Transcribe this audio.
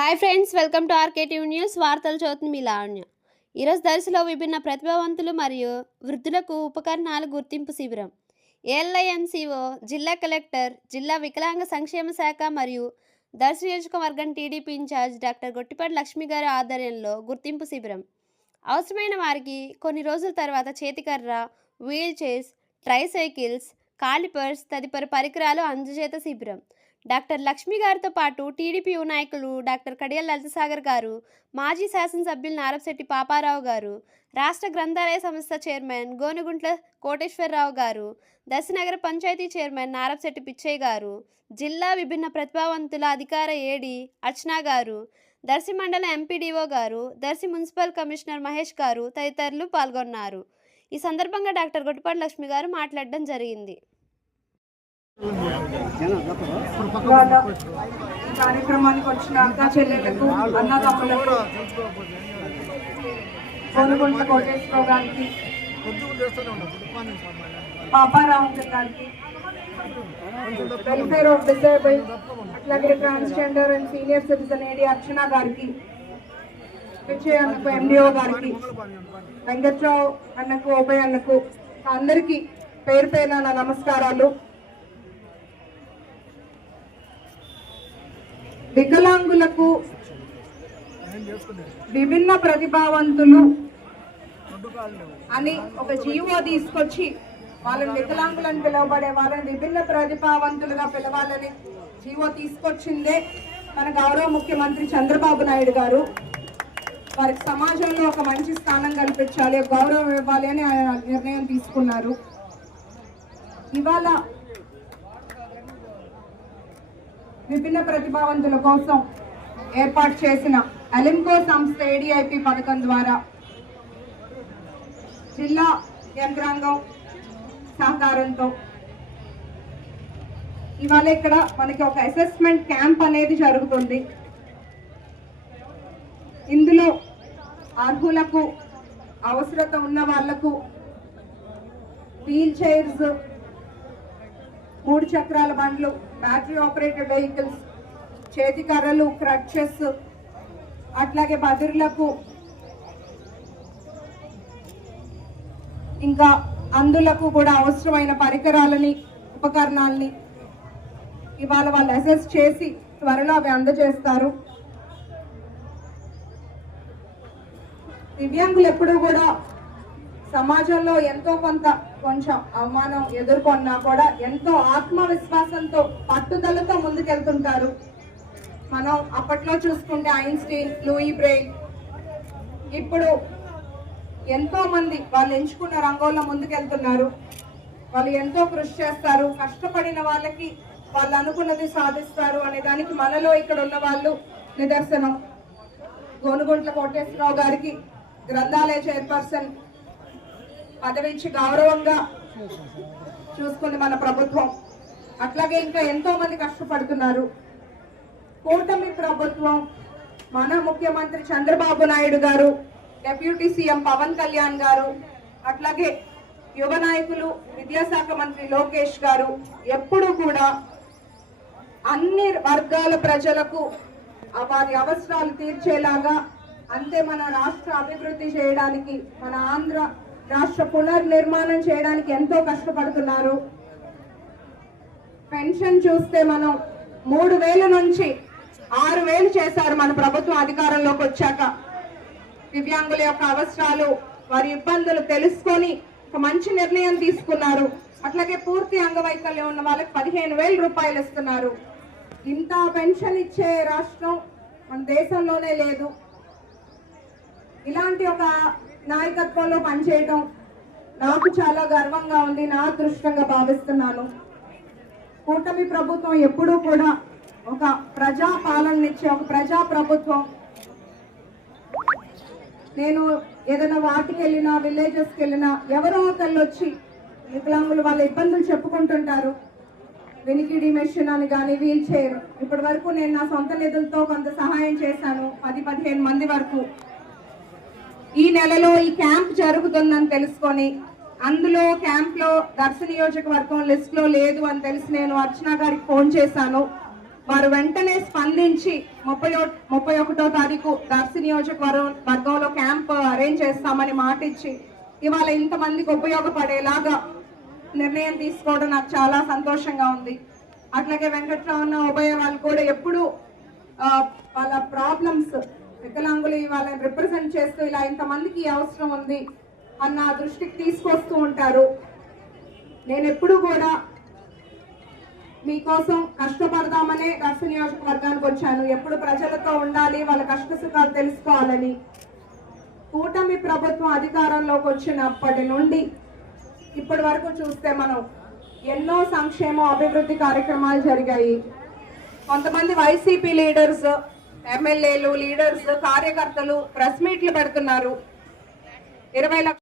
Hi friends welcome to ఆర్కేటివ్ news వార్తలు చదువుతుంది మీ లావణ్య. ఈరోజు దర్శిలో విభిన్న ప్రతిభావంతులు మరియు వృద్ధులకు ఉపకరణాలు గుర్తింపు శిబిరం. ఏఎల్ఐఎంసీఓ జిల్లా కలెక్టర్ జిల్లా వికలాంగ సంక్షేమ శాఖ మరియు దర్శి నియోజకవర్గం TDP in-charge doctor Gottipati Lakshmi గారి ఆధ్వర్యంలో గుర్తింపు శిబిరం. అవసరమైన వారికి కొన్ని రోజుల తర్వాత చేతికర్ర వీల్ చైర్స్ ట్రైసైకిల్స్ కాలిపర్స్ తదితర పరికరాలు అందజేత శిబిరం. డాక్టర్ లక్ష్మి గారితో పాటు టీడీపీ యువ నాయకులు డాక్టర్ కడియల్ లలితసాగర్ గారు మాజీ శాసనసభ్యులు నారపశెట్టి పాపారావు గారు రాష్ట్ర గ్రంథాలయ సంస్థ చైర్మన్ గోనుగుంట్ల కోటేశ్వరరావు గారు దశనగర పంచాయతీ చైర్మన్ నారపశెట్టి పిచ్చయ్య గారు జిల్లా విభిన్న ప్రతిభావంతుల అధికార ఏడి అర్చనా గారు దర్శి మండల ఎంపీడీఓ గారు దర్శి మున్సిపల్ కమిషనర్ మహేష్ గారు తదితరులు పాల్గొన్నారు. ఈ సందర్భంగా డాక్టర్ గొట్టపాటి లక్ష్మి గారు మాట్లాడడం జరిగింది. ఇవాళ ఈ కార్యక్రమానికి వచ్చిన అక్క చెల్లెలకు అన్నదమ్ములకు కొనుగొండ కోటేశ్వరరావు గారికి పాపారావు అంకుల్ గారికి వెల్ఫేర్ ఆఫ్ డిసేబుల్ అట్లాగే transgender and senior citizen AD Archana గారికి విజయ్ అన్నకు ఎండిఓ గారికి వెంకట్రావు అన్నకు ఓబయ్ అన్నకు అందరికీ పేరు పేరున నమస్కారాలు. వికలాంగులకు విభిన్న ప్రతిభావంతులు అని ఒక జీవో తీసుకొచ్చి వాళ్ళని వికలాంగులను పిలవబడే వాళ్ళని విభిన్న ప్రతిభావంతులుగా పిలవాలని జీవో తీసుకొచ్చిందే మన గౌరవ ముఖ్యమంత్రి చంద్రబాబు నాయుడు గారు. వారికి సమాజంలో ఒక మంచి స్థానం కల్పించాలి ఒక గౌరవం ఇవ్వాలి అని ఆయన నిర్ణయం తీసుకున్నారు. ఇవాళ విభిన్న ప్రతిభావంతుల కోసం ఏర్పాటు చేసిన అలింకో సంస్థ ఏడిఐపి పథకం ద్వారా జిల్లా యంత్రాంగం సహకారంతో ఇవాళ ఇక్కడ మనకి ఒక అసెస్మెంట్ క్యాంప్ అనేది జరుగుతుంది. ఇందులో అర్హులకు అవసరత ఉన్న వాళ్ళకు వీల్ చైర్స్ మూడు చక్రాల బండ్లు బ్యాటరీ ఆపరేటెడ్ వెహికల్స్ చేతి కర్రలు క్రచెస్ అట్లాగే బదురులకు ఇంకా అందులకు కూడా అవసరమైన పరికరాలని ఉపకరణాలని ఇవాళ వాళ్ళు అసెస్ చేసి త్వరలో అవి అందజేస్తారు. దివ్యాంగులు ఎప్పుడూ కూడా సమాజంలో ఎంతో కొంత కొంచెం అవమానం ఎదుర్కొన్నా కూడా ఎంతో ఆత్మవిశ్వాసంతో పట్టుదలతో ముందుకెళ్తుంటారు. మనం అప్పట్లో చూసుకుంటే ఐన్స్టీన్ లూయి బ్రెయిన్ ఇప్పుడు ఎంతో మంది వాళ్ళు ఎంచుకున్న రంగంలో ముందుకెళ్తున్నారు. వాళ్ళు ఎంతో కృషి చేస్తారు. కష్టపడిన వాళ్ళకి వాళ్ళు అనుకున్నది సాధిస్తారు అనే దానికి మనలో ఇక్కడ ఉన్న వాళ్ళు నిదర్శనం. గోనుగుంట్ల కోటేశ్వరరావు గారికి గ్రంథాలయ చైర్పర్సన్ పదవించి గౌరవంగా చూసుకుంది మన ప్రభుత్వం. అట్లాగే ఇంకా ఎంతో మంది కష్టపడుతున్నారు. కూటమి ప్రభుత్వం మన ముఖ్యమంత్రి చంద్రబాబు నాయుడు గారు డెప్యూటీ సీఎం పవన్ కళ్యాణ్ గారు అట్లాగే యువ నాయకులు విద్యాశాఖ మంత్రి లోకేష్ గారు ఎప్పుడు కూడా అన్ని వర్గాల ప్రజలకు వారి అవసరాలు తీర్చేలాగా అంతే మన రాష్ట్ర అభివృద్ధి చేయడానికి మన ఆంధ్ర రాష్ట్ర పునర్నిర్మాణం చేయడానికి ఎంతో కష్టపడుతున్నారు. పెన్షన్ చూస్తే మనం మూడు వేల నుంచి ఆరు వేలు చేశారు మన ప్రభుత్వం అధికారంలోకి వచ్చాక. దివ్యాంగుల యొక్క అవసరాలు వారి ఇబ్బందులు తెలుసుకొని ఒక మంచి నిర్ణయం తీసుకున్నారు. అట్లాగే పూర్తి అంగవైకల్యం ఉన్న వాళ్ళకి పదిహేను వేల రూపాయలు ఇస్తున్నారు. ఇంత పెన్షన్ ఇచ్చే రాష్ట్రం మన దేశంలోనే లేదు. ఇలాంటి ఒక నాయకత్వంలో పనిచేయటం నాకు చాలా గర్వంగా ఉంది నా అదృష్టంగా భావిస్తున్నాను. కూటమి ప్రభుత్వం ఎప్పుడూ కూడా ఒక ప్రజా పాలననిచ్చే ఒక ప్రజా ప్రభుత్వం నేను ఏదైనా వాటికి వెళ్ళినా విలేజెస్కి వెళ్ళినా ఎవరో ఒకళ్ళు వచ్చి వికలాంగులు వాళ్ళ ఇబ్బందులు చెప్పుకుంటుంటారు. వెనికిడి మెషిన్ అని కానీ వీల్ చైర్. ఇప్పటి వరకు నేను నా సొంత నిధులతో కొంత సహాయం చేశాను పది పదిహేను మంది వరకు. ఈ నెలలో ఈ క్యాంప్ జరుగుతుందని తెలుసుకొని అందులో క్యాంప్లో దర్శ నియోజకవర్గం లిస్ట్లో లేదు అని తెలిసి నేను అర్చన గారికి ఫోన్ చేశాను. వారు వెంటనే స్పందించి ముప్పై ముప్పై ఒకటో తారీఖు దర్శ నియోజకవర్గం వర్గంలో క్యాంప్ అరేంజ్ చేస్తామని మాటిచ్చి ఇవాళ ఇంతమందికి ఉపయోగపడేలాగా నిర్ణయం తీసుకోవడం నాకు చాలా సంతోషంగా ఉంది. అట్లాగే వెంకట్రామన్న ఉభయ వాళ్ళు కూడా ఎప్పుడు వాళ్ళ ప్రాబ్లమ్స్ వికలాంగులు వాళ్ళని రిప్రజెంట్ చేస్తూ ఇలా ఇంతమందికి అవసరం ఉంది అన్న దృష్టికి తీసుకొస్తూ ఉంటారు. నేను ఎప్పుడు కూడా మీకోసం కష్టపడదామనే దర్శ నియోజకవర్గానికి వచ్చాను. ఎప్పుడు ప్రజలతో ఉండాలి వాళ్ళ కష్ట సుఖాలు తెలుసుకోవాలని. కూటమి ప్రభుత్వం అధికారంలోకి వచ్చినప్పటి నుండి ఇప్పటి వరకు చూస్తే మనం ఎన్నో సంక్షేమ అభివృద్ధి కార్యక్రమాలు జరిగాయి. కొంతమంది వైసీపీ లీడర్స్ ఎమ్మెల్యేలు లీడర్స్ కార్యకర్తలు ప్రెస్ మీట్లు పెడుతున్నారు. ఇరవై లక్ష